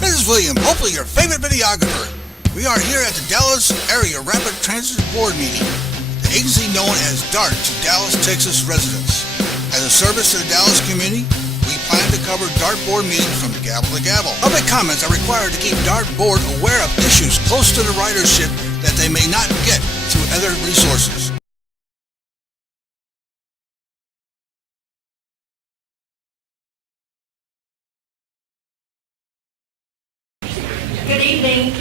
This is William, hopefully your favorite videographer. We are here at the Dallas Area Rapid Transit Board meeting, the agency known as DART to Dallas, Texas residents. As a service to the Dallas community, we plan to cover DART board meetings from gavel to gavel. Public comments are required to keep DART board aware of issues close to the ridership that they may not get through other resources. Good evening.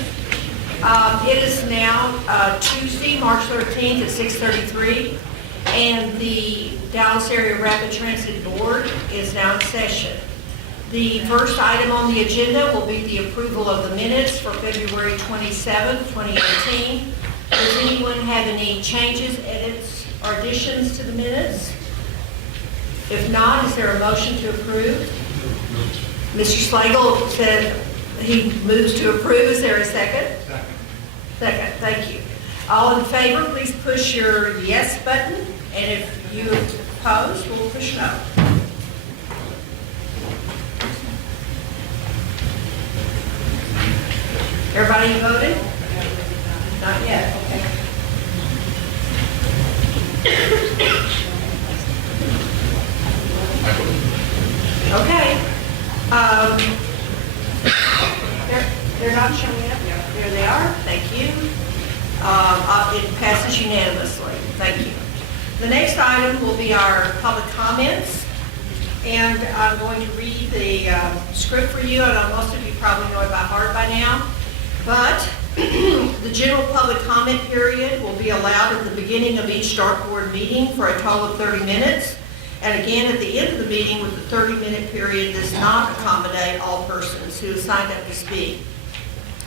It is now Tuesday, March 13th at 6:33, and the Dallas Area Rapid Transit Board is now in session. The first item on the agenda will be the approval of the minutes for February 27th, 2018. Does anyone have any changes, edits, or additions to the minutes? If not, is there a motion to approve? Mr. Slagle said he moves to approve. Is there a second? Second, thank you. All in favor, please push your yes button, and if you oppose, we'll push no. Everybody voted? Not yet, okay. Okay. They're not showing up? There they are. Thank you. It passes unanimously. Thank you. The next item will be our public comments. And I'm going to read the script for you. I know most of you probably know it by heart by now. But the general public comment period will be allowed at the beginning of each DART board meeting for a total of 30 minutes. And again, at the end of the meeting, with the 30-minute period does not accommodate all persons who have signed up to speak.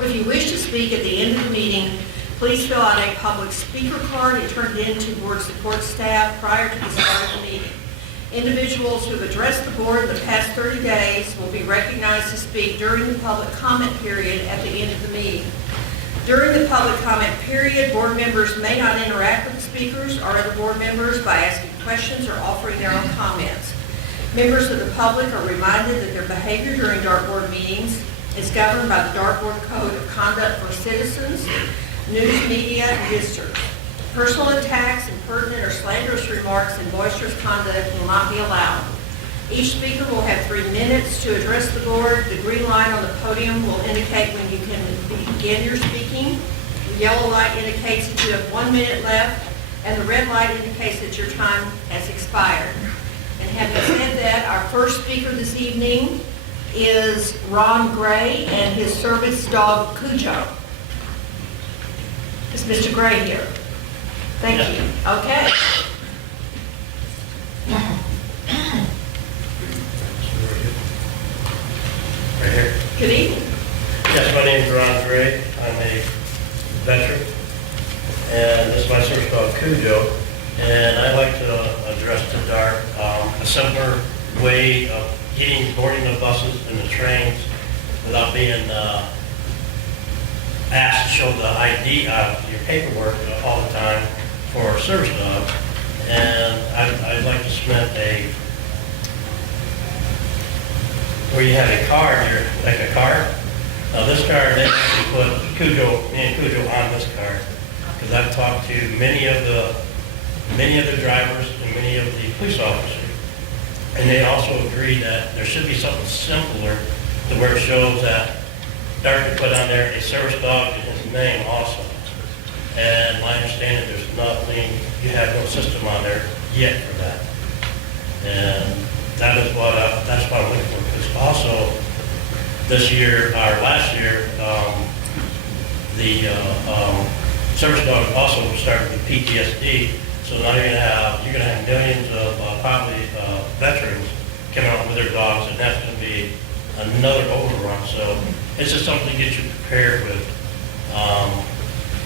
If you wish to speak at the end of the meeting, please fill out a public speaker card and turn it in to board support staff prior to the start of the meeting. Individuals who have addressed the board in the past 30 days will be recognized to speak during the public comment period at the end of the meeting. During the public comment period, board members may not interact with the speakers or other board members by asking questions or offering their own comments. Members of the public are reminded that their behavior during DART board meetings is governed by the DART board code of conduct for citizens, news media, and visitors. Personal attacks, impertinent or slanderous remarks, and boisterous conduct will not be allowed. Each speaker will have 3 minutes to address the board. The green light on the podium will indicate when you can begin your speaking. The yellow light indicates that you have 1 minute left, and the red light indicates that your time has expired. And having said that, our first speaker this evening is Ron Gray and his service dog Cujo. Is Mr. Gray here? Thank you. Okay. Right here. Good evening. Yes, my name is Ron Gray. I'm a veteran, and this is my service dog Cujo. And I'd like to address to DART a simpler way of boarding the buses and the trains without being asked to show the ID of your paperwork all the time for a service dog. And I'd like to submit where you have a card, like a card. Now this card, they actually put me and Cujo on this card, because I've talked to many of the drivers and many of the police officers, and they also agree that there should be something simpler to where it shows that DART could put on there a service dog and his name also. And my understanding, there's nothing, you have no system on there yet for that. And that's what I'm looking for. Because also, this year, or last year, the service dog also started with PTSD. So now you're gonna have millions of probably veterans coming out with their dogs, and that's gonna be another overrun. So it's just something to get you prepared with,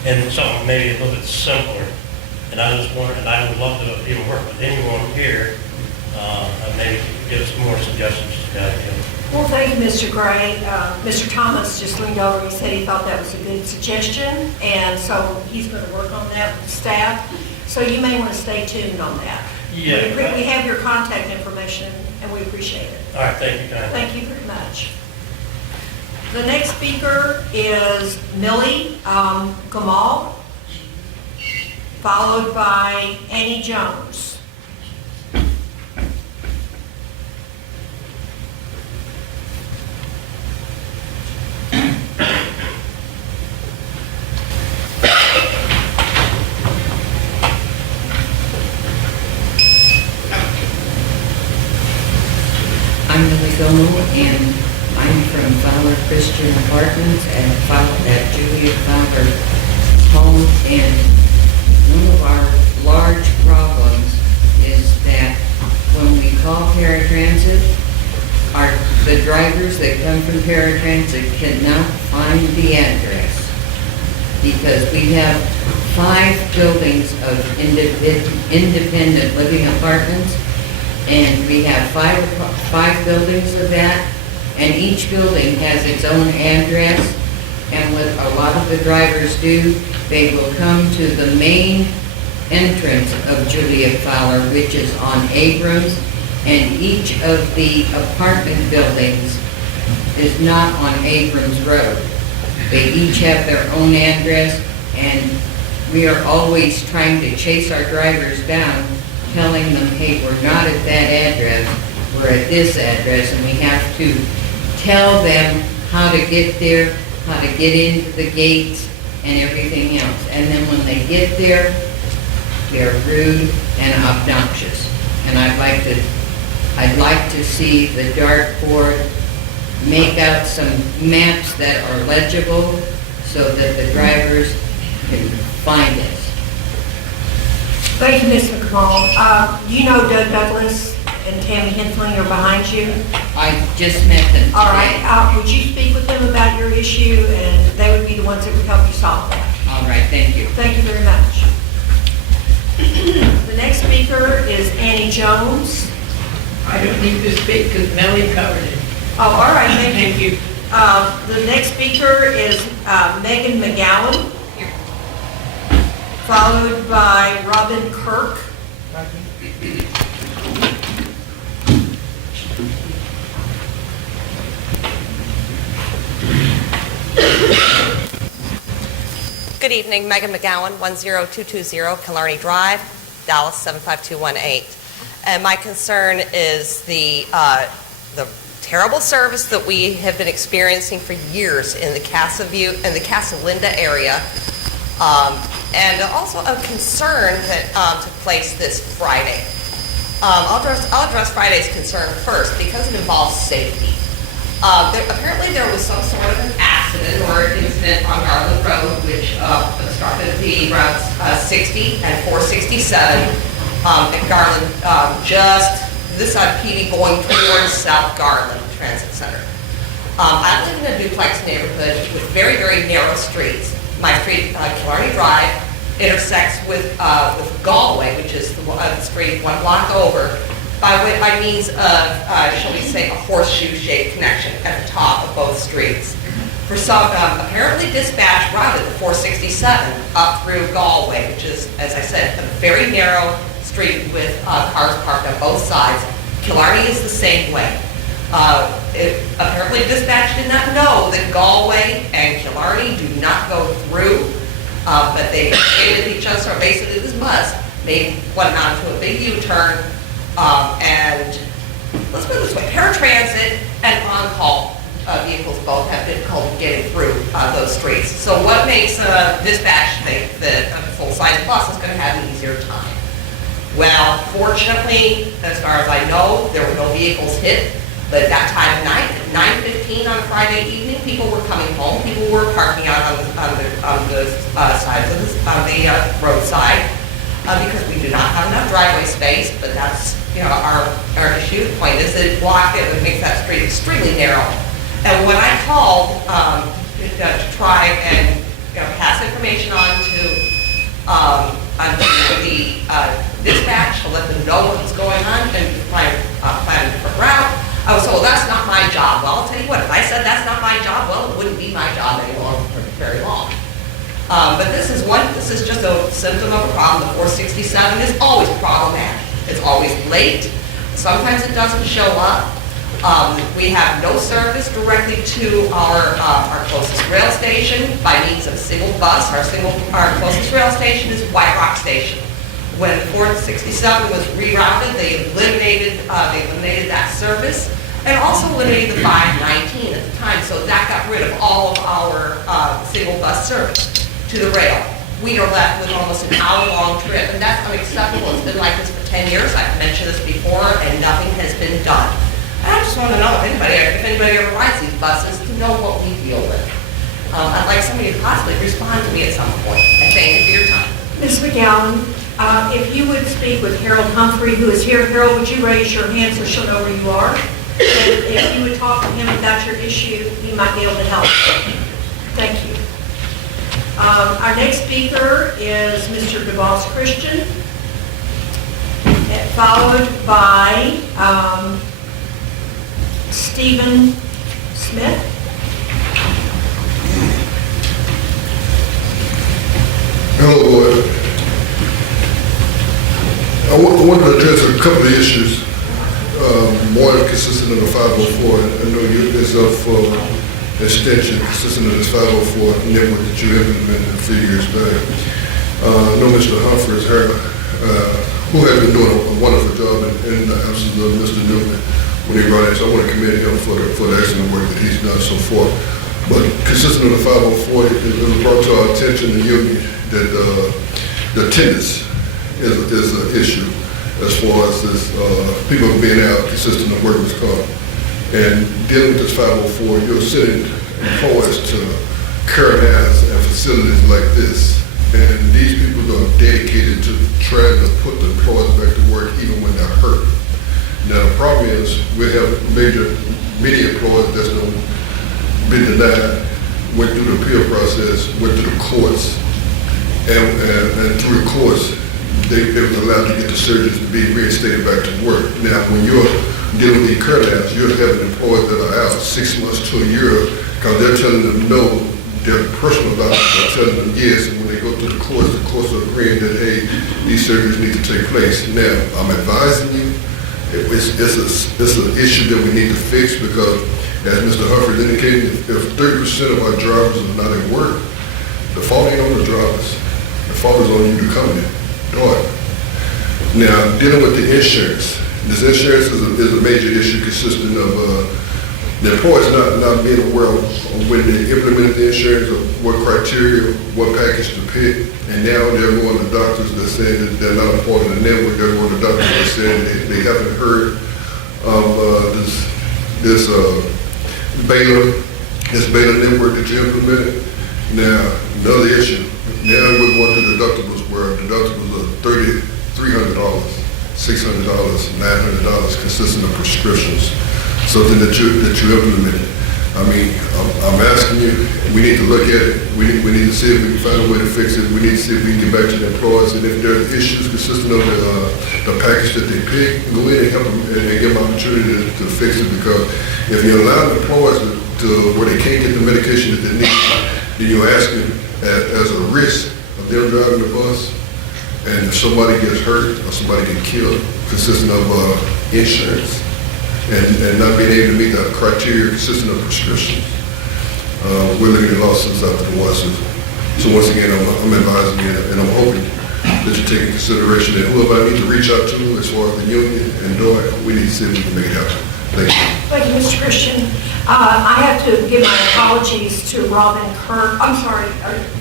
and something maybe a little bit simpler. And I just wonder, and I would love to even work with anyone here, and maybe give us more suggestions to that. Well, thank you, Mr. Gray. Mr. Thomas just leaned over and he said he thought that was a good suggestion, and so he's going to work on that with the staff. So you may want to stay tuned on that. Yeah. We have your contact information, and we appreciate it. All right, thank you, guys. Thank you very much. The next speaker is Millie Gamal, followed by Annie Jones. I'm Millie Gilmore, and I'm from Fowler Christian Apartments at Julia Fowler home. And one of our large problems is that when we call paratransit, the drivers that come from paratransit cannot find the address, because we have 5 buildings of independent living apartments. And we have five buildings of that, and each building has its own address. And what a lot of the drivers do, they will come to the main entrance of Juliet Fowler, which is on Abrams, and each of the apartment buildings is not on Abrams Road. They each have their own address, and we are always trying to chase our drivers down, telling them, hey, we're not at that address, we're at this address, and we have to tell them how to get there, how to get into the gates, and everything else. And then when they get there, they're rude and obnoxious. And I'd like to see the dartboard make out some maps that are legible so that the drivers can find us. Thank you, Ms. McCall. You know Doug Douglas and Tammy Hensley are behind you. I just met them today. All right, would you speak with them about your issue, and they would be the ones that would help you solve that? All right, thank you. Thank you very much. The next speaker is Annie Jones. I don't need to speak because Melly covered it. Oh, all right, thank you. Thank you. The next speaker is Megan McGowan, followed by Robin Kirk. Good evening, Megan McGowan, 10220 Killarney Drive, Dallas 75218. And my concern is the terrible service that we have been experiencing for years in the Casa Linda area, and also a concern that took place this Friday. I'll address Friday's concern first because it involves safety. Apparently there was some sort of an accident or incident on Garland Road, which started at the routes 60 and 467 at Garland, just this side of PD going towards South Garland Transit Center. I live in a duplex neighborhood with very, very narrow streets. My street, Killarney Drive, intersects with Galway, which is the street 1 block over, by means of, shall we say, a horseshoe-shaped connection at the top of both streets. For some, apparently dispatch routed the 467 up through Galway, which is, as I said, a very narrow street with cars parked on both sides. Killarney is the same way. Apparently dispatch did not know that Galway and Killarney do not go through, but they hated each other, so basically this bus made what amounted to a big U-turn, and let's put it this way, paratransit and on-call vehicles both have difficulty getting through those streets. So what makes dispatch think that a full-size bus is going to have an easier time? Well, fortunately, as far as I know, there were no vehicles hit, but at that time of night, at 9:15 on a Friday evening, people were coming home. People were parking out on the sides of the roadside because we do not have enough driveway space. But that's our issue. The point is that it makes that street extremely narrow. And when I called to try and pass information on to the dispatch to let them know what was going on and plan a different route, I was told, that's not my job. Well, I'll tell you what, if I said that's not my job, well, it wouldn't be my job any longer for very long. But this is just a symptom of a problem. The 467 is always problematic. It's always late. Sometimes it doesn't show up. We have no service directly to our closest rail station by means of a single bus. Our closest rail station is White Rock Station. When 467 was rerouted, they eliminated that service and also eliminated the 519 at the time. So that got rid of all of our single bus service to the rail. We are left with almost an hour-long trip, and that's unacceptable. It's been like this for 10 years. I've mentioned this before, and nothing has been done. And I just want to know if anybody ever rides these buses to know what we deal with. I'd like somebody to possibly respond to me at some point. And thank you for your time. Ms. McGowan, if you would speak with Harold Humphrey, who is here. Harold, would you raise your hand so she'll know where you are? And if you would talk to him about your issue, he might be able to help. Thank you. Our next speaker is Mr. DeVos Christian, followed by Stephen Smith. Hello, Board. I wanted to address a couple of issues. One consistent of the 504. I know it's up for extension consistent of this 504 network that you implemented a few years back. I know Mr. Humphreys, who has been doing a wonderful job in the absence of Mr. Newman when he brought it. So I want to commend him for the excellent work that he's done so far. But consistent of the 504, it was brought to our attention in the union that the attendance is an issue as far as this, people being out consistent of workers' comp. And dealing with this 504, you're sending employees to caravans and facilities like this. And these people are dedicated to trying to put the employees back to work even when they're hurt. Now the problem is we have many employees that's been denied, went through the appeal process, went through the courts, and through the courts, they were allowed to get the surgeries to be reinstated back to work. Now when you're dealing with the caravans, you're having employees that are out 6 months to a year because they're telling them no. Their personal doctors are telling them yes, and when they go to the courts are agreeing that, hey, these surgeries need to take place. Now, I'm advising you, it's an issue that we need to fix because, as Mr. Humphrey indicated, if 30% of our drivers are not at work, the fault ain't on the drivers. The fault is on you to come in, do it. Now, dealing with the insurance. This insurance is a major issue consisting of the employees not being aware of when they implemented the insurance, of what criteria, what package to pick, and now they're going to doctors that say that they're not a part of the network. They're going to doctors that say they haven't heard of this Baylor network that you implemented. Now, another issue. Now we're going to deductibles where deductibles are $300, $600, $900 consistent of prescriptions. Something that you implemented. I mean, I'm asking you, we need to look at it. We need to see if we can find a way to fix it. We need to see if we can get back to the employees. And if there are issues consistent of the package that they pick, go in and help them and give them opportunity to fix it. Because if you allow the employees to where they can't get the medication that they need, then you're asking as a risk of them driving the bus. And if somebody gets hurt or somebody gets killed, consistent of insurance. And not being able to meet the criteria consistent of prescriptions. We're looking at lawsuits after the lawsuit. So once again, I'm advising you and I'm hoping that you take in consideration that whoever I need to reach out to as far as the union and DOI, we need to see if we can make it happen. Thank you. Thank you, Mr. Christian. I have to give my apologies to Robin Kirk. I'm sorry,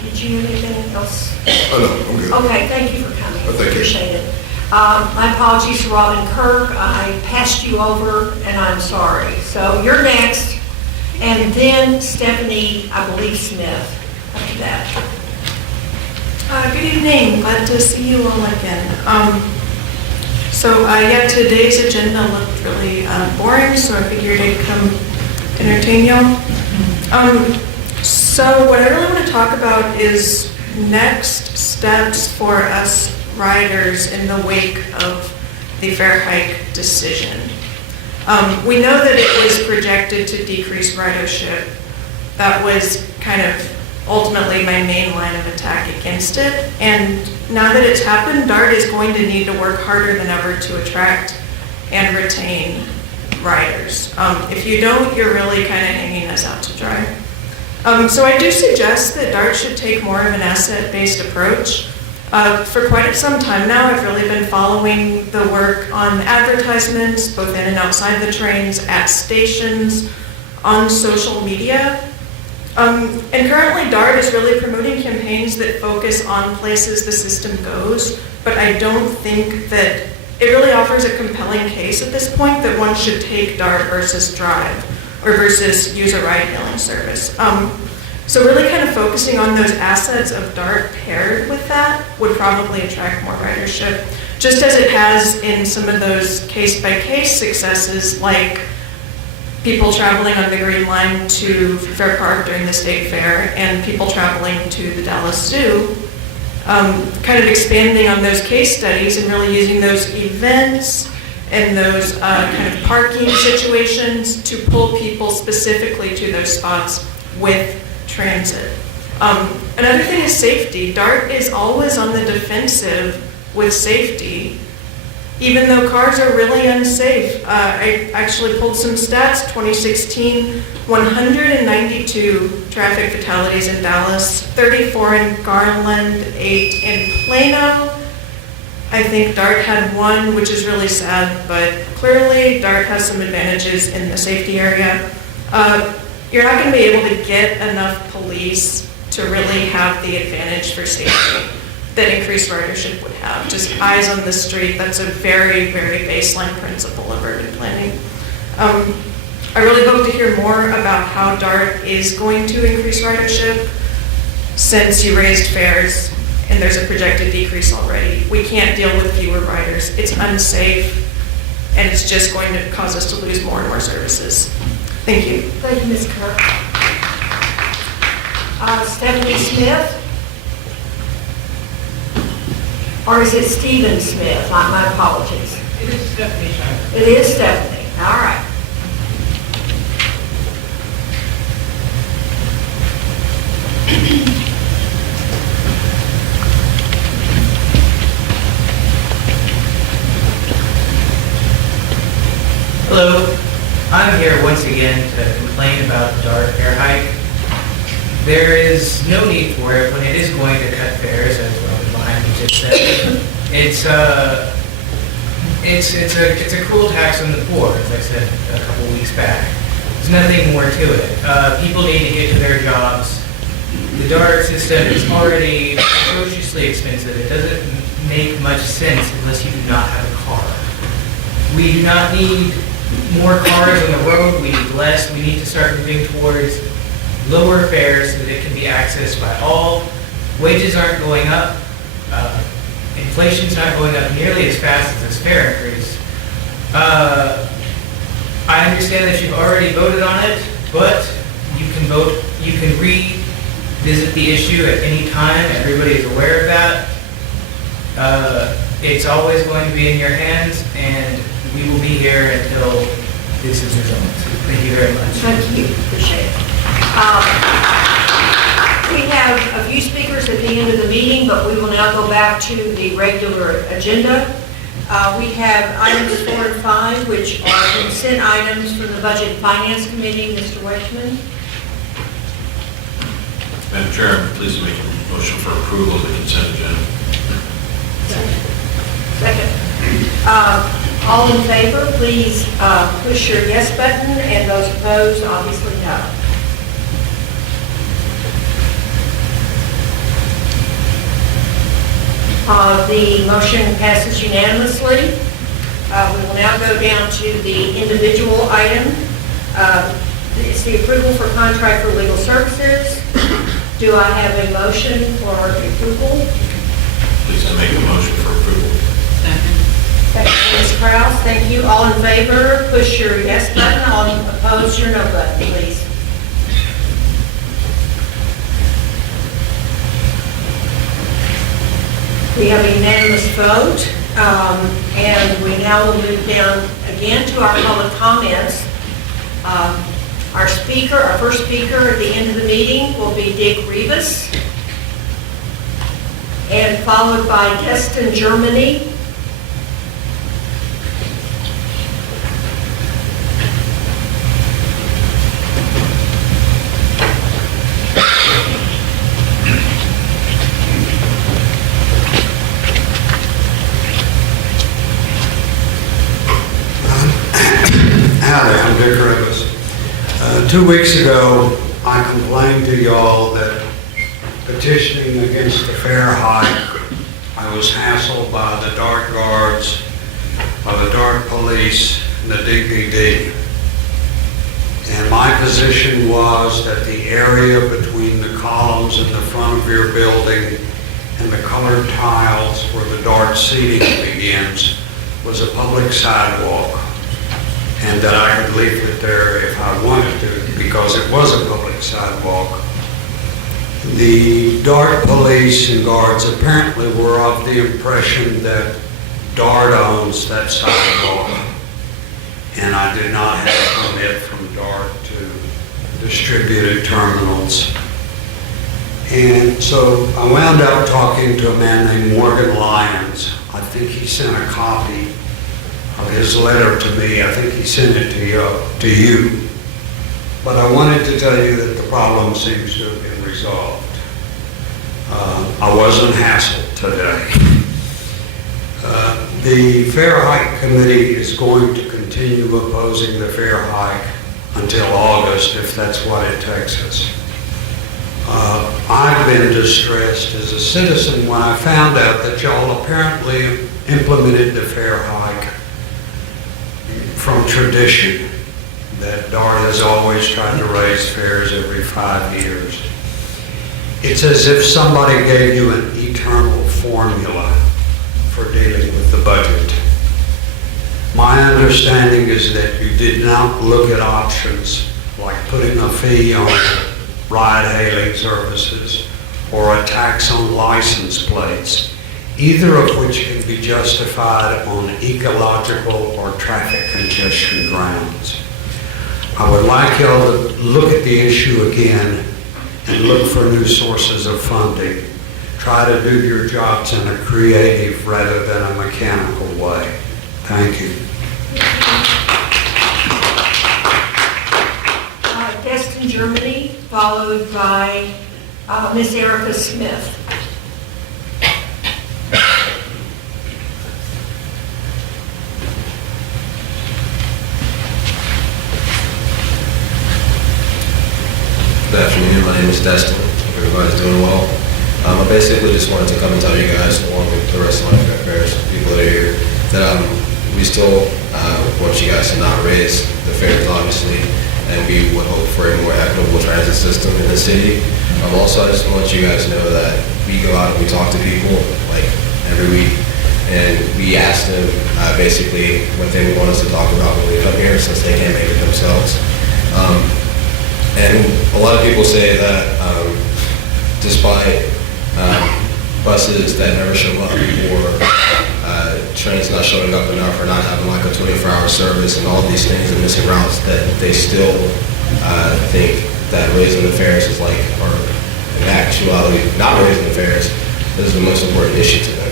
did you have anything else? Oh, no, I'm good. Okay, thank you for coming. Thank you. Appreciate it. My apologies to Robin Kirk. I passed you over, and I'm sorry. So you're next, and then Stephanie, I believe, Smith after that. Good evening. Glad to see you all again. Yeah, today's agenda looked really boring, so I figured I'd come entertain y'all. So what I really want to talk about is next steps for us riders in the wake of the fare hike decision. We know that it was projected to decrease ridership. That was kind of ultimately my main line of attack against it. And now that it's happened, DART is going to need to work harder than ever to attract and retain riders. If you don't, you're really kind of hanging us out to dry. So I do suggest that DART should take more of an asset-based approach. For quite some time now, I've really been following the work on advertisements, both in and outside the trains, at stations, on social media. And currently DART is really promoting campaigns that focus on places the system goes, but I don't think that it really offers a compelling case at this point that one should take DART versus drive, or versus use a ride-hailing service. So really kind of focusing on those assets of DART paired with that would probably attract more ridership, just as it has in some of those case-by-case successes, like people traveling on the Green Line to Fair Park during the State Fair and people traveling to the Dallas Zoo. Kind of expanding on those case studies and really using those events and those kind of parking situations to pull people specifically to those spots with transit. Another thing is safety. DART is always on the defensive with safety, even though cars are really unsafe. I actually pulled some stats. 2016, 192 traffic fatalities in Dallas, 34 in Garland, 8 in Plano. I think DART had 1, which is really sad, but clearly DART has some advantages in the safety area. You're not going to be able to get enough police to really have the advantage for safety that increased ridership would have. Just eyes on the street, that's a very, very baseline principle of urban planning. I really hope to hear more about how DART is going to increase ridership since you raised fares and there's a projected decrease already. We can't deal with fewer riders. It's unsafe and it's just going to cause us to lose more and more services. Thank you. Thank you, Ms. Kirk. Stephanie Smith? Or is it Stephen Smith? My apologies. It is Stephanie Shire. It is Stephanie. All right. Hello, I'm here once again to complain about the DART fare hike. There is no need for it when it is going to cut fares, as Robin Lyons just said. It's a cruel tax on the poor, as I said a couple weeks back. There's nothing more to it. People need to get to their jobs. The DART system is already atrociously expensive. It doesn't make much sense unless you do not have a car. We do not need more cars on the road. We need less. We need to start moving towards lower fares so that it can be accessed by all. Wages aren't going up. Inflation's not going up nearly as fast as this fare increase. I understand that you've already voted on it, but you can vote, you can revisit the issue at any time. Everybody is aware of that. It's always going to be in your hands, and we will be here until this is resolved. Thank you very much. Thank you. Appreciate it. We have a few speakers at the end of the meeting, but we will now go back to the regular agenda. We have items 4 and 5, which are consent items from the Budget and Finance Committee. Mr. Weichman. Madam Chair, I'm pleased to make a motion for approval of the consent agenda. Second. All in favor, please push your yes button, and those opposed, obviously no. The motion passes unanimously. We will now go down to the individual item. It's the approval for contract for legal services. Do I have a motion for approval? Please, I make a motion for approval. Thank you, Ms. Krause. Thank you. All in favor, push your yes button. All opposed, your no button, please. We have a unanimous vote, and we now will move down again to our public comments. Our first speaker at the end of the meeting will be Dick Rivas, and followed by Destin Germany. 2 weeks ago, I complained to y'all that petitioning against the fair hike, I was hassled by the DART guards, by the DART police, and the DPD. And my position was that the area between the columns in the front of your building and the colored tiles where the DART seating begins was a public sidewalk, and that I could leave it there if I wanted to, because it was a public sidewalk. The DART police and guards apparently were of the impression that DART owns that sidewalk, and I do not have a permit from DART to distribute at terminals. And so I wound up talking to a man named Morgan Lyons. I think he sent a copy of his letter to me. I think he sent it to you. But I wanted to tell you that the problem seems to have been resolved. I wasn't hassled today. The Fair Hike Committee is going to continue opposing the fair hike until August, if that's what it takes us. I've been distressed as a citizen when I found out that y'all apparently implemented the fair hike from tradition, that DART has always tried to raise fares every 5 years. It's as if somebody gave you an eternal formula for dealing with the budget. My understanding is that you did not look at options like putting a fee on ride-hailing services or a tax on license plates, either of which can be justified on ecological or traffic congestion grounds. I would like y'all to look at the issue again and look for new sources of funding. Try to do your jobs in a creative rather than a mechanical way. Thank you. Guest in Germany, followed by Ms. Erica Smith. Good afternoon, my name is Destin. Hope everybody's doing well. I basically just wanted to come and tell you guys, along with the rest of my fares, people that are here, that we still want you guys to not raise the fares, obviously, and we would hope for a more equitable transit system in the city. Also, I just want you guys to know that we go out and we talk to people like every week, and we ask them basically what they want us to talk about when we come here, since they can't make it themselves. And a lot of people say that despite buses that never show up, or trains not showing up enough, or not having like a 24-hour service, and all of these things and missing routes, that they still think that raising the fares is like, or in actuality, not raising the fares is the most important issue to them.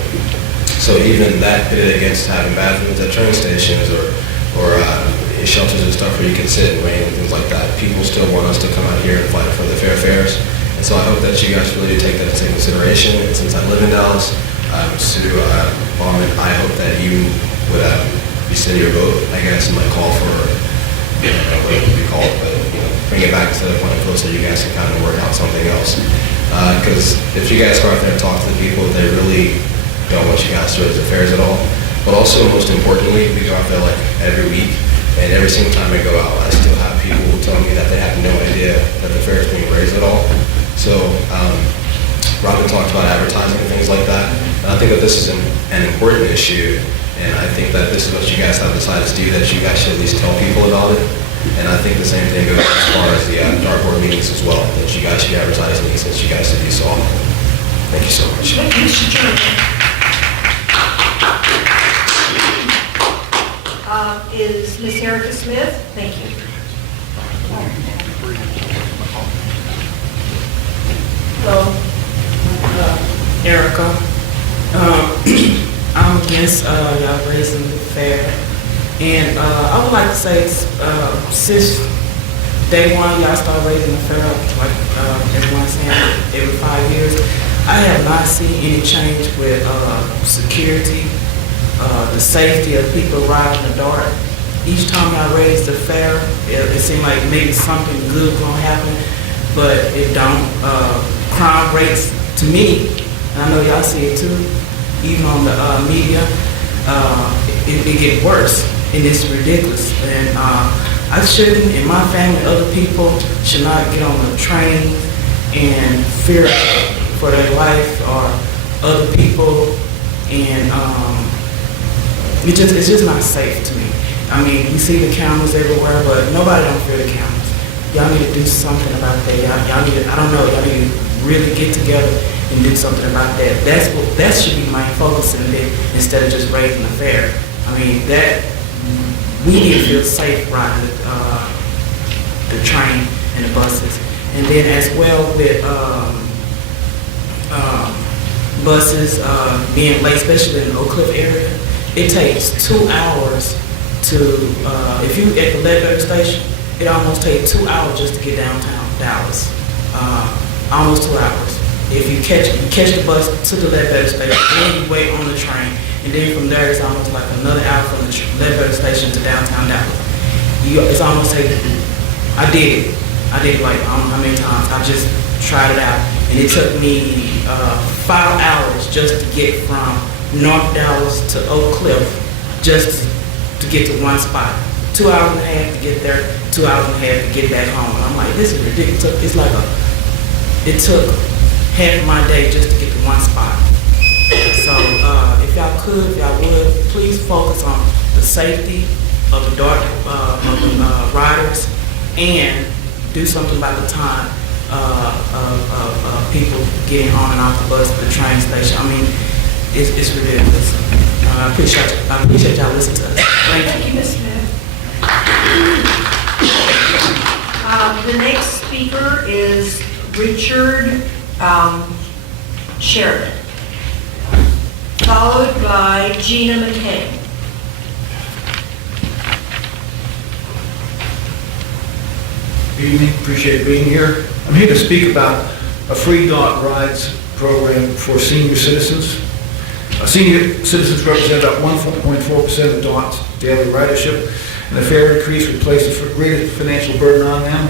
So even that bit against having bathrooms at train stations or shelters and stuff where you can sit and rain and things like that, people still want us to come out here and fight for the fair fares. And so I hope that you guys really do take that into consideration. And since I live in Dallas, Sue Bauman, I hope that you would rescind your vote, I guess, and like call for, I don't know what it would be called, but bring it back to the point close so you guys can kind of work out something else. Because if you guys go out there and talk to the people, they really don't want you guys to raise the fares at all. But also, most importantly, we go out there like every week, and every single time I go out, I still have people who tell me that they have no idea that the fare is being raised at all. So Robin talked about advertising and things like that, and I think that this is an important issue, and I think that this is what you guys have decided to do, that you guys should at least tell people about it. And I think the same thing goes as far as the DART board meetings as well, that you guys should be advertising these since you guys did these all. Thank you so much. Thank you, Mr. Chairman. Is Ms. Erica Smith? Thank you. Hello, Erica. I'm against y'all raising the fare, and I would like to say since day one y'all started raising the fare, like everyone's saying, every 5 years, I have not seen any change with security, the safety of people riding the DART. each time I raise the fare, it seemed like maybe something good gonna happen, but it don't. Crime rates, to me, and I know y'all see it too, even on the media, it get worse, and it's ridiculous. And I shouldn't, and my family, other people should not get on the train and fear for their life or other people, and it's just not safe to me. I mean, you see the cameras everywhere, but nobody don't fear the cameras. Y'all need to do something about that. Y'all need to, I don't know, y'all need to really get together and do something about that. That should be my focus in it, instead of just raising the fare. I mean, we need to feel safe riding the train and the buses. And then as well with buses being late, especially in the Oak Cliff area, it takes 2 hours to, if you at the Ledbetter station, it almost takes 2 hours just to get downtown Dallas. Almost 2 hours. If you catch the bus to the Ledbetter station, then you wait on the train, and then from there it's almost like another hour from the Ledbetter station to downtown Dallas. It's almost like, I did it like how many times? I just tried it out, and it took me 5 hours just to get from North Dallas to Oak Cliff, just to get to one spot. 2 hours and a half to get there, 2 hours and a half to get back home. And I'm like, this is ridiculous. It's like it took half of my day just to get to one spot. So if y'all would, please focus on the safety of the riders, and do something about the time of people getting on and off the bus to the train station. I mean, it's ridiculous. I appreciate y'all listening to us. Thank you, Ms. Smith. The next speaker is Richard Sheridan, followed by Gina McCain. Good evening, appreciate being here. I'm here to speak about a free dot rides program for senior citizens. Senior citizens represent about 1.4% of DOT's daily ridership, and the fare increase would place a greater financial burden on them.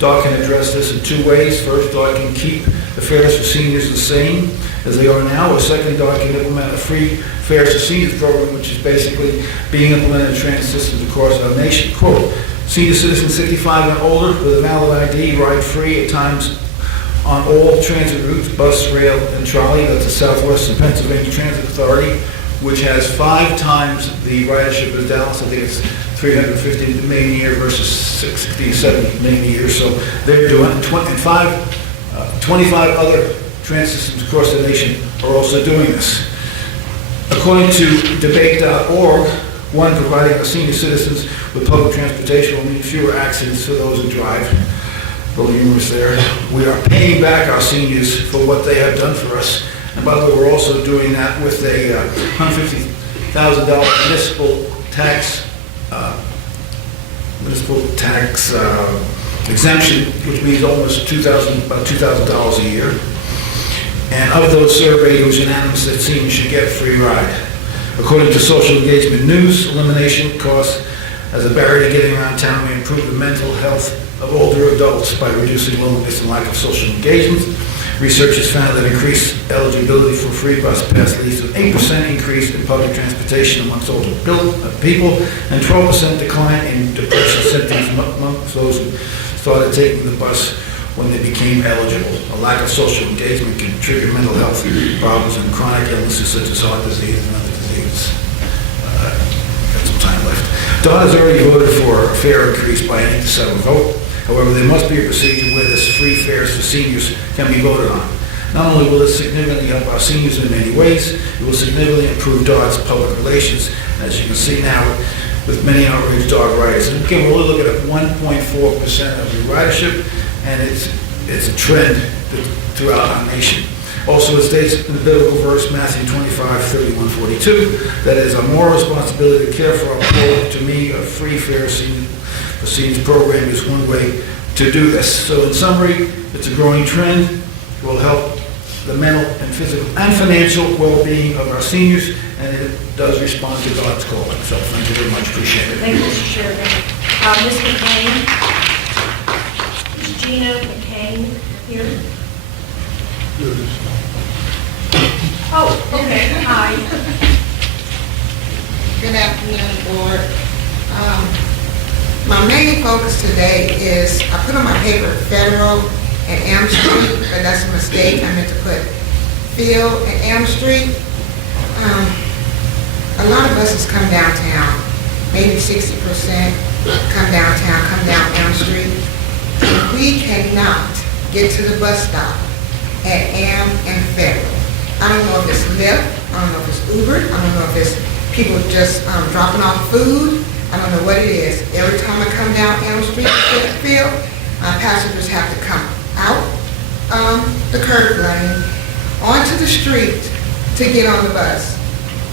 DOT can address this in 2 ways. First, DOT can keep the fares for seniors the same as they are now, or second, DOT can implement a free fares for seniors program, which is basically being implemented in transit systems across our nation. Quote, senior citizens 65 and older with a valid ID ride free at times on all transit routes, bus, rail, and trolley. That's the Southwestern Pennsylvania Transit Authority, which has 5 times the ridership as Dallas. I think it's 350 million a year versus 60, 70 million a year. So they're doing it. 25 other transit systems across the nation are also doing this. According to debate.org, one, providing our senior citizens with public transportation will mean fewer accidents for those who drive. A little humorous there. We are paying back our seniors for what they have done for us. And by the way, we're also doing that with a $150,000 municipal tax exemption, which means almost about $2,000 a year. And of those surveyed, it was unanimous that seniors should get a free ride. According to Social Engagement News, elimination costs as a barrier to getting around town may improve the mental health of older adults by reducing loneliness and lack of social engagement. Research has found that increased eligibility for free bus pass leads to an 8% increase in public transportation amongst older people and 12% decline in depression symptoms amongst those who started taking the bus when they became eligible. A lack of social engagement can trigger mental health problems and chronic illnesses such as heart disease and other diseases. Got some time left. DOT has already voted for a fare increase by an 8-7 vote. However, there must be a procedure where this free fares for seniors can be voted on. Not only will this significantly help our seniors in many ways, it will significantly improve DOT's public relations, as you can see now with many outraged DOT riders. And again, we're only looking at 1.4% of the ridership, and it's a trend throughout our nation. Also, it states in the biblical verse, Matthew 25:31-42, that it is our moral responsibility to care for our poor. To me, a free fare for seniors program is one way to do this. So in summary, it's a growing trend. It will help the mental and physical and financial well-being of our seniors, and it that does respond to God's calling. So thank you very much, appreciate it. Thank you, Mr. Sheridan. Ms. McCain? Is Gina McCain here? Oh, okay, hi. Good afternoon, Board. My main focus today is, I put on my paper Federal and Elm Street, but that's a mistake. I meant to put Field and Elm Street. A lot of buses come downtown, maybe 60% come downtown, come down Elm Street. We cannot get to the bus stop at Elm and Federal. I don't know if it's Lyft, I don't know if it's Uber, I don't know if it's people just dropping off food. I don't know what it is. Every time I come down Elm Street to the field, passengers have to come out the curb lane, onto the street to get on the bus.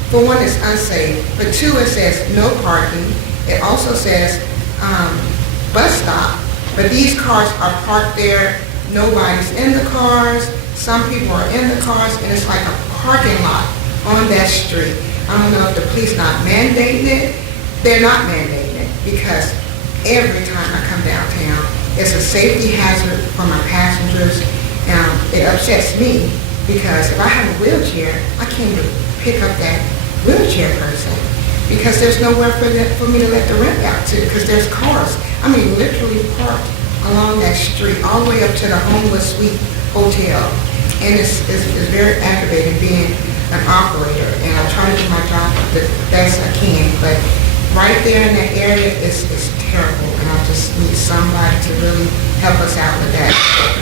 For one, it's unsafe. For two, it says no parking. It also says bus stop. But these cars are parked there. Nobody's in the cars. Some people are in the cars, and it's like a parking lot on that street. I don't know if the police not mandating it. They're not mandating it because every time I come downtown, it's a safety hazard for my passengers. It upsets me because if I have a wheelchair, I can't even pick up that wheelchair person because there's nowhere for me to let the ramp out to because there's cars. I mean, literally parked along that street all the way up to the Homeless Suite Hotel. And it's very aggravating being an operator, and I try to do my job the best I can, but right there in that area is terrible, and I just need somebody to really help us out with that.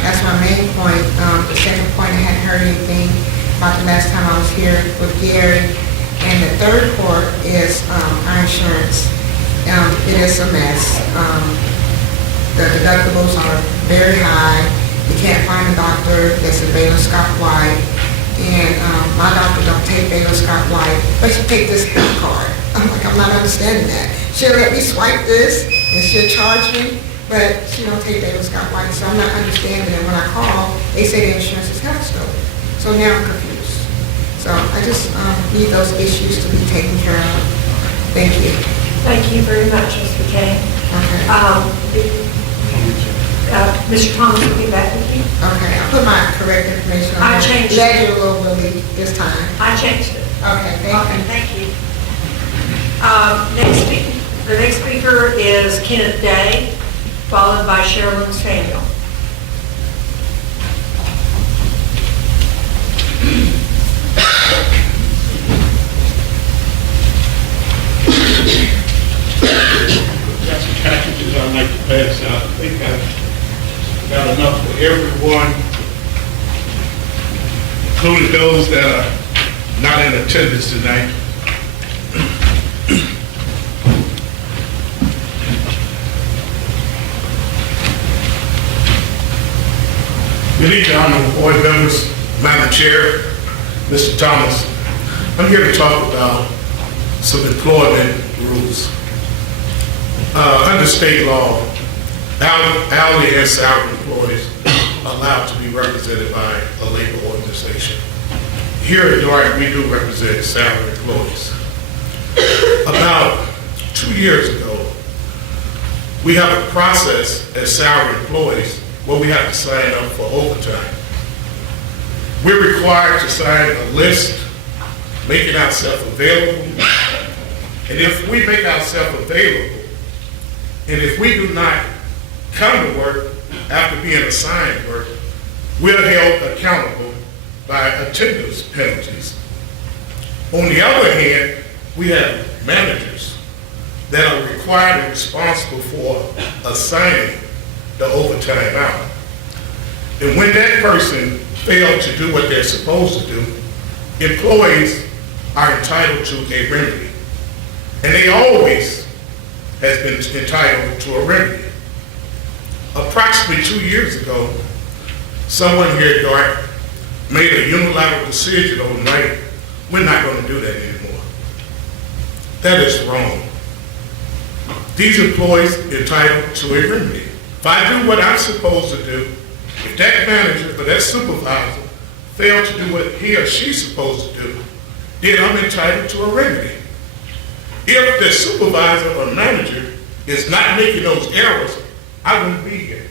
That's my main point. The second point, I hadn't heard anything about the last time I was here with Gary. And the third part is our insurance. It is a mess. The deductibles are very high. You can't find a doctor that's a Baylor Scott White. And my doctor don't take Baylor Scott White, but she take this health card. I'm like, I'm not understanding that. She'll let me swipe this, and she'll charge me, but she don't take Baylor Scott White, so I'm not understanding it. When I call, they say the insurance is health stolen. So now I'm confused. So I just need those issues to be taken care of. Thank you. Thank you very much, Ms. McCain. Okay. Mr. Thomas will be back with you. Okay, I put my correct information on. I changed Let it. you a little relief this time. I changed it. Okay, thank you. The next speaker is Kenneth Day, followed by Sherilyn Samuel. Got some packages I'd like to pass out. I think I've got enough for everyone, including those that are not in attendance tonight. Good evening, honorable board members, Madam Chair, Mr. Thomas. I'm here to talk about some employment rules. Under state law, hourly and salary employees are allowed to be represented by a labor organization. Here at Dart, we do represent salary employees. About 2 years ago, we have a process as salary employees where we have to sign up for overtime. We're required to sign a list, making ourselves available. And if we make ourselves available, and if we do not come to work after being assigned work, we're held accountable by attendance penalties. On the other hand, we have managers that are required and responsible for assigning the overtime out. And when that person fails to do what they're supposed to do, employees are entitled to a remedy. And they always has been entitled to a remedy. Approximately 2 years ago, someone here at Dart made a unilateral decision overnight, we're not going to do that anymore. That is wrong. These employees are entitled to a remedy. If I do what I'm supposed to do, if that manager or that supervisor failed to do what he or she's supposed to do, then I'm entitled to a remedy. If the supervisor or manager is not making those errors, I wouldn't be here.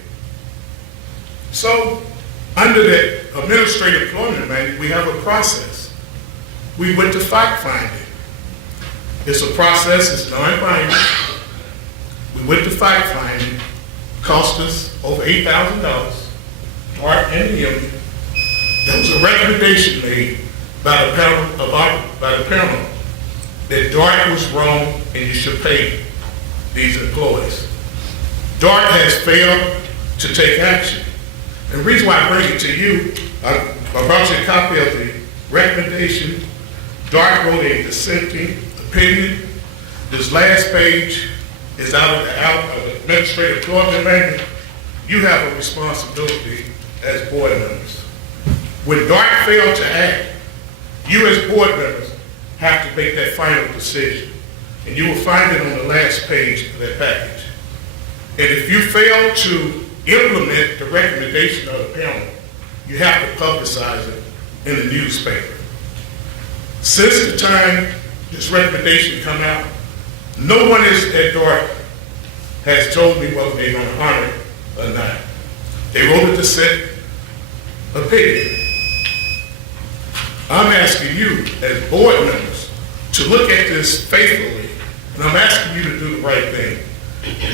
So, under the administrative employment manual, we have a process. We went to fact finding. It's a process, it's non-binding. We went to fact finding, cost us over $8,000, Dart and the union. There was a recommendation made by the panel that Dart was wrong and you should pay these employees. Dart has failed to take action. And the reason why I bring it to you, I brought you a copy of the recommendation. Dart wrote a dissenting opinion. This last page is out of the administrative employment manual. You have a responsibility as board members. When Dart failed to act, you as board members have to make that final decision. And you will find it on the last page of that package. And if you fail to implement the recommendation of the panel, you have to publicize it in the newspaper. Since the time this recommendation come out, no one at Dart has told me whether they're going to honor it or not. They wrote a dissent opinion. I'm asking you as board members to look at this faithfully, and I'm asking you to do the right thing.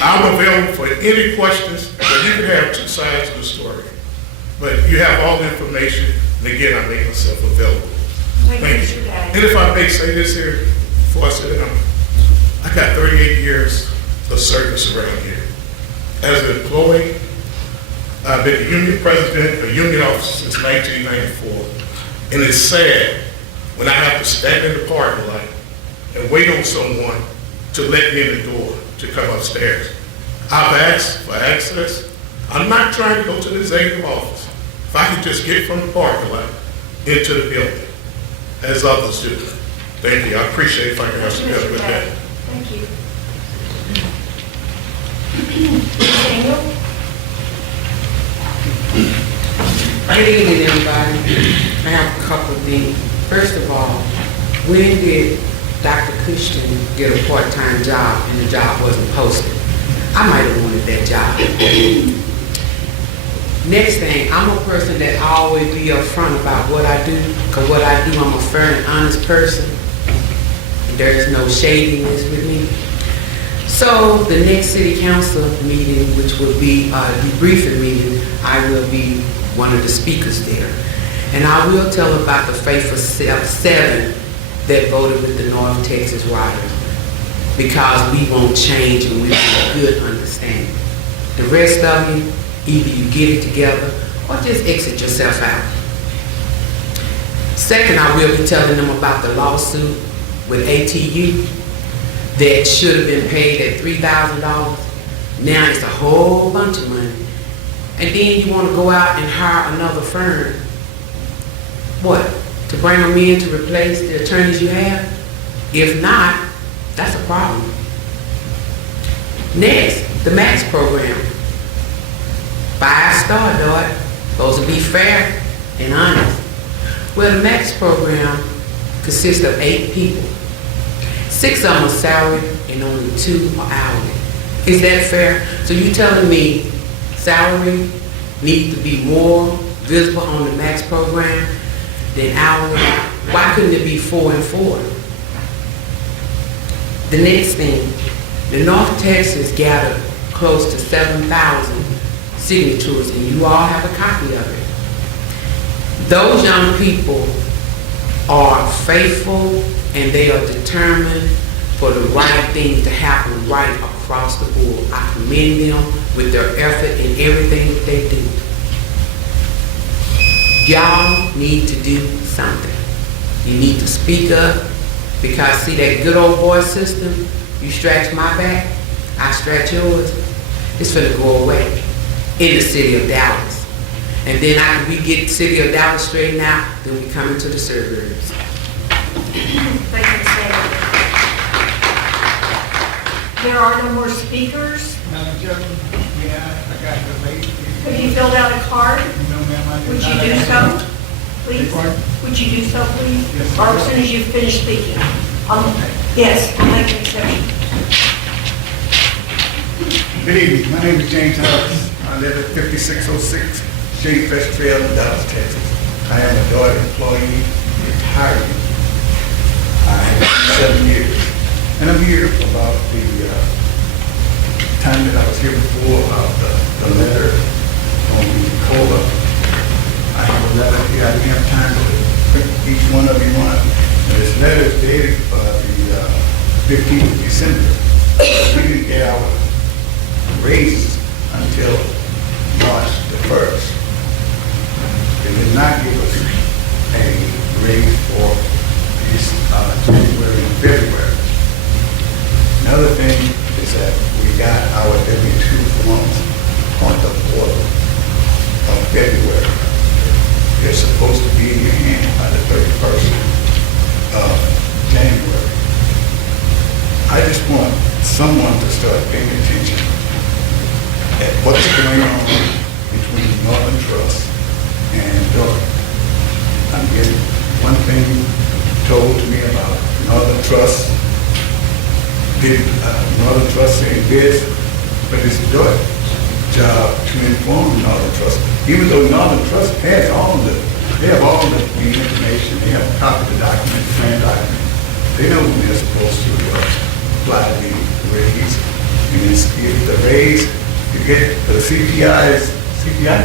I'm available for any questions, but you can have two sides of the story. But you have all the information, and again, I make myself available. Thank you. And if I may say this here, before I sit down, I got 38 years of service around here. As an employee, I've been a union president, a union officer since 1994. And it's sad when I have to stand in the parking lot and wait on someone to let me in the door to come upstairs. I've asked for access. I'm not trying to go to the executive office. If I could just get from the parking lot into the building, as others do. Thank you. I appreciate it if I can have some help with that. Thank you. Daniel? Good evening, everybody. I have a couple of things. First of all, when did Dr. Cushton get a part-time job and the job wasn't posted? I might have wanted that job. Next thing, I'm a person that always be upfront about what I do, because what I do, I'm a fair and honest person. There's no shadiness with me. So the next city council meeting, which will be a debriefing meeting, I will be one of the speakers there. And I will tell about the faithful 7 that voted with the North Texas Riders, because we won't change and we have a good understanding. The rest of you, either you get it together or just exit yourself out. Second, I will be telling them about the lawsuit with ATU that should have been paid at $3,000. Now it's a whole bunch of money. And then you want to go out and hire another firm. What? To bring them in to replace the attorneys you have? If not, that's a problem. Next, the MAX program. 5-star, Dart. Supposed to be fair and honest. Well, the MAX program consists of 8 people. 6 of them are salaried and only 2 are hourly. Is that fair? So you telling me salary needs to be more visible on the MAX program than hourly? Why couldn't it be 4 and 4? The next thing, the North Texas gathered close to 7,000 signatures, and you all have a copy of it. Those young people are faithful and they are determined for the right things to happen right across the board. I commend them with their effort and everything that they do. Y'all need to do something. You need to speak up, because see that good old boy system, you scratch my back, I scratch yours, it's gonna go away in the city of Dallas. And then after we get the city of Dallas straightened out, then we come into the suburbs. Thank you, Sam. There are no more speakers. Madam Chairman, I got the late. Have you filled out a card? No, ma'am, I did Would not. you do so? please? Would you do so, please? Yes. Or as soon as you finish speaking? Yes, make an exception. Good evening. My name is James Harris. I live at 5606 Shady Fresh Trail in Dallas, Texas. I am a Doyle employee, retired. I have 7 years. And I'm here about the time that I was here before about the letter on the COLA. I have a letter here. I didn't have time to print each one of you one. This letter is dated the 15th of December. We didn't get our raises until March the 1st. They did not give us a raise for this January and February. Another thing is that we got our W-2 forms on the 4th of February. They're supposed to be in your hand by the 31st of January. I just want someone to start paying attention at what's going on between Northern Trust and Doyle. I'm getting one thing told to me about Northern Trust. Northern Trust saying this, but it's Doyle's job to inform Northern Trust. Even though Northern Trust has they have all the information, they have a copy of the document, the plan document. They know when they're supposed to apply the raise. And if the raise, you get the CPI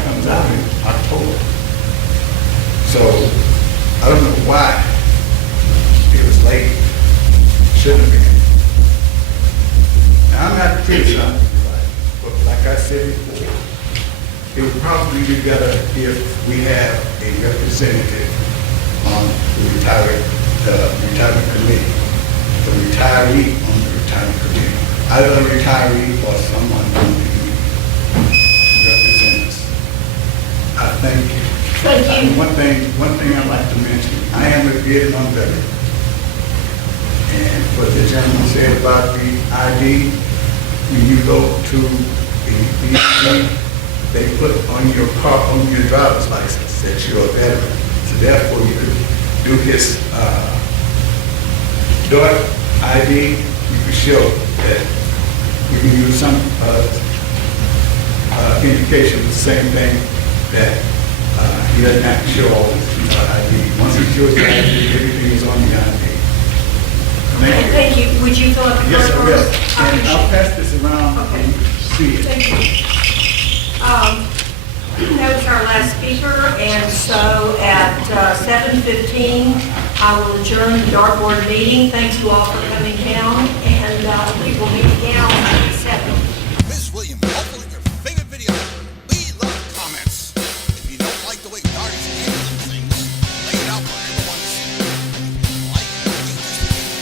comes out in October. So I don't know why it was late. Shouldn't have been. Now, I'm not criticizing anybody, but like I said before, it would probably be better if we have a representative on the retirement committee, the retiree on the retirement committee, either a retiree or someone who can represent us. I thank you. Thank you. One thing I'd like to mention, I am a Vietnam veteran. And what the gentleman said about the ID, when you go to the VA, they put on your car, on your driver's license, that you're a veteran. So therefore, you could do his DOT ID, you could show that we can use some indication of the same thing, that he doesn't have to show all his ID. Once he shows the ID, everything is on the ID. Thank you. Would you fill out the card Yes, I for will. us? And I'll pass this around and you can see it. Thank you. That was our last speaker, and so at 7:15, I will adjourn the DART Board meeting. Thank you all for coming down, and we will meet again on 7. Ms. Williams, hopefully your favorite video. We love comments. If you don't like the way Dart is handling things, lay it out for everyone to see. Like this video,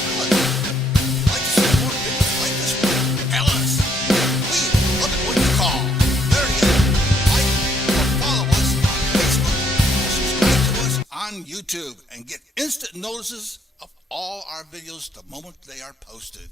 like to see more videos like this one, tell us. We love it when you call. There it is. Like or follow us on Facebook, or subscribe to us on YouTube, and get instant notices of all our videos the moment they are posted.